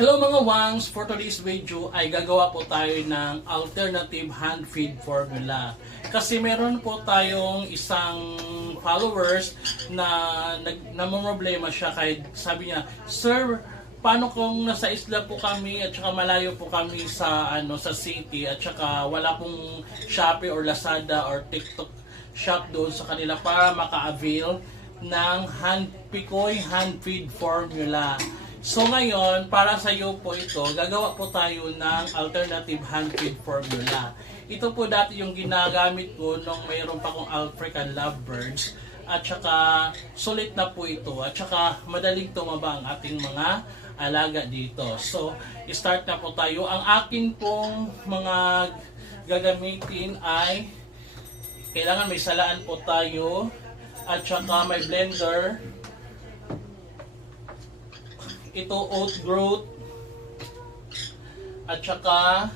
Hello mga wangs! For today's video ay gagawa po tayo ng alternative hand feed formula. Kasi meron po tayong isang followers na namumroblema siya kahit sabi niya, Sir, paano kung nasa isla po kami at saka malayo po kami sa city at saka wala pong Shopee or Lazada or TikTok shop doon sa kanila para maka-avail ng Picoy hand feed formula. So ngayon, para sa iyo po ito, gagawa po tayo ng alternative hand feed formula. Ito po dati yung ginagamit ko nung mayroon pa akong African lovebirds. At saka sulit na po ito. At saka madaling tumaba ang ating mga alaga dito. So, start na po tayo. Ang akin pong mga gagamitin ay kailangan may salaan po tayo. At saka may blender. Ito oat growth at saka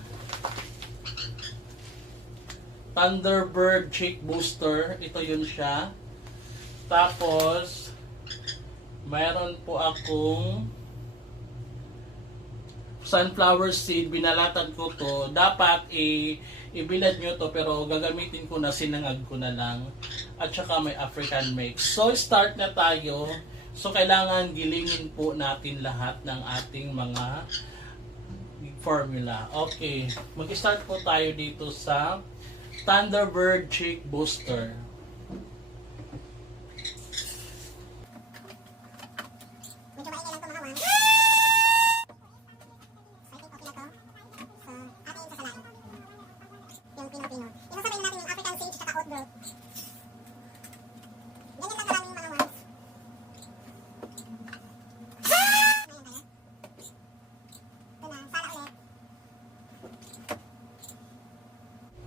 Thunderbird Chick Booster. Ito yun siya. Tapos mayroon po akong sunflower seed. Binalatan ko to. Dapat ibilad nyo to pero gagamitin ko na, sinangag ko na lang. At saka may African mix. So start na tayo. So, kailangan gilingin po natin lahat ng ating mga formula. Okay. Mag-start po tayo dito sa Thunderbird Chick Booster.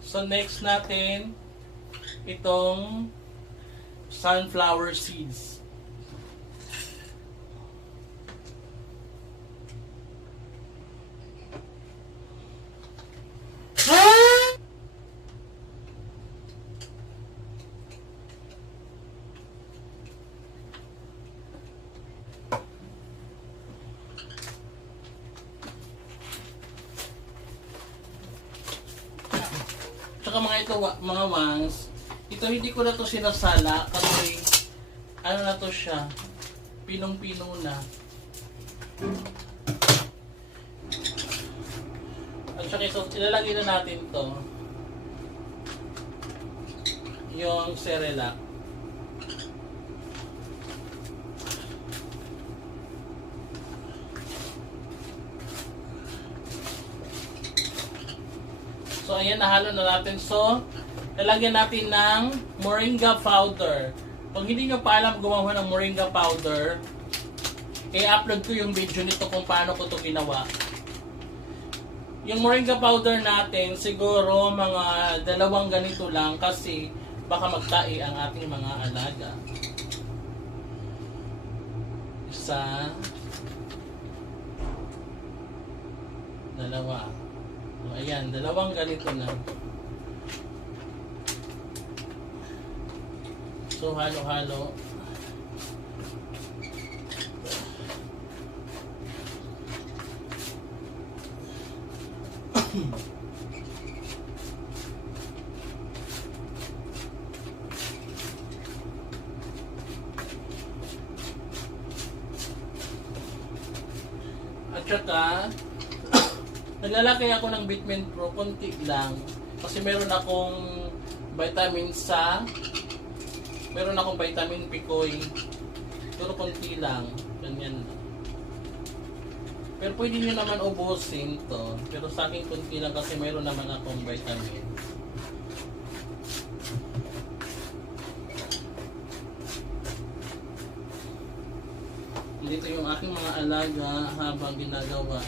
So next natin itong sunflower seeds. Tsaka mga ito, mga wangs, ito hindi ko na to sinasala kasi ano na to siya, pinong-pino na. At saka ito, ilalagay na natin to yung Cerelac. So, ayan, nahalo na natin. So, lalagyan natin ng moringa powder. Kung hindi nyo pa alam gumawa ng moringa powder, i-upload ko yung video nito kung paano ko ito ginawa. Yung moringa powder natin, siguro mga 2 ganito lang kasi baka magtai ang ating mga alaga. Isa, 2. So, ayan, 2 ganito na. So, halo-halo. At saka naglalagay ako ng Vitamin Pro, konti lang. Kasi meron akong vitamin sa, meron akong vitamin Picoy. Pero konti lang. Ganyan. Pero pwede nyo naman ubusin to. Pero sa akin konti lang kasi meron naman akong vitamin. Dito yung aking mga alaga habang ginagawa.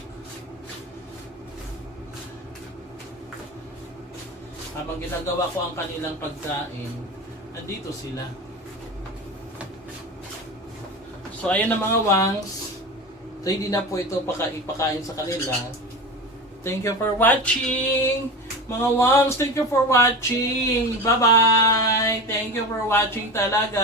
Habang ginagawa ko ang kanilang pagkain, andito sila. So, ayan na mga wangs. So, hindi na po ito ipakain sa kanila. Thank you for watching! Mga wangs, thank you for watching! Bye-bye! Thank you for watching talaga!